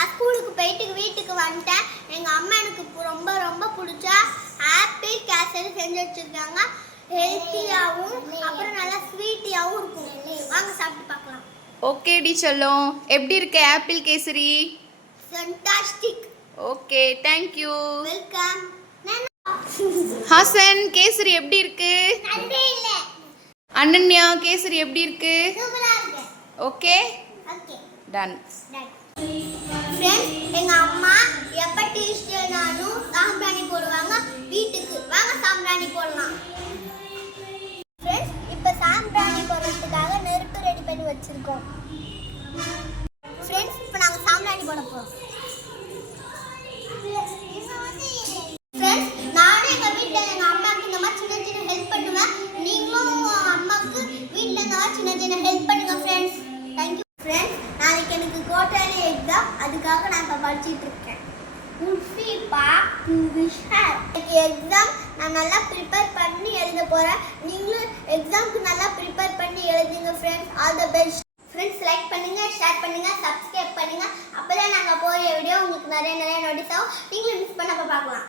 நான் ஸ்கூலுக்கு போயிட்டு வீட்டுக்கு வந்துட்டேன். எங்கள் அம்மா எனக்கு ரொம்ப ரொம்ப பிடிச்ச ஆப்பிள் கேசரி செஞ்சு வச்சுருக்காங்க. ஹெல்த்தியாகவும் அப்புறம் நல்லா ஸ்வீட்டியாகவும் இருக்கும். வாங்க சாப்பிட்டு பார்க்கலாம். ஓகே டி செல்லம், எப்படி இருக்கு apple kesari? Fantastic. Okay, thank you. Welcome. Haasan, kesari எப்படி இருக்கு? அனன்யா, கேசரி எப்படி இருக்கு? Okay, ton. ஃப்ரெண்ட்ஸ், எங்கள் அம்மா எப்போ டீஸ்டேனாலும் சாம்பிராணி போடுவாங்க வீட்டுக்கு. வாங்க சாம்பிராணி போடலாம். ஃப்ரெண்ட்ஸ், இப்போ சாம்பிராணி போடுறதுக்காக நெருப்பு ரெடி பண்ணி வச்சுருக்கோம். ஃப்ரெண்ட்ஸ், இப்போ நாங்கள் சாம்பிராணி போட போகிறோம். ஃப்ரெண்ட்ஸ், நானும் எங்கள் வீட்டில் எங்கள் அம்மாவுக்கு இந்த மாதிரி சின்ன சின்ன ஹெல்ப் பண்ணுவேன். நீங்களும் அம்மாவுக்கு வீட்டில் இந்த மாதிரி சின்ன சின்ன ஹெல்ப் பண்ணுங்க ஃப்ரெண்ட்ஸ். Thank you friends. நாளைக்கு எனக்கு குவார்டர்லி எக்ஸாம், அதுக்காக நான் இப்போ படிச்சுட்டு இருக்கேன். எக்ஸாம் நான் நல்லா ப்ரிப்பேர் பண்ணி எழுத போகிறேன். நீங்களும் எக்ஸாமுக்கு நல்லா ப்ரிப்பேர் பண்ணி எழுதுங்க friends. All the best. Friends, like பண்ணுங்கள், ஷேர் பண்ணுங்கள், சப்ஸ்கிரைப் பண்ணுங்கள். அப்போ தான் நாங்கள் போகிற வீடியோ உங்களுக்கு நிறைய நோட்டீஸ் ஆகும். நீங்களும் மிஸ் பண்ணாமல் பார்க்கலாம்.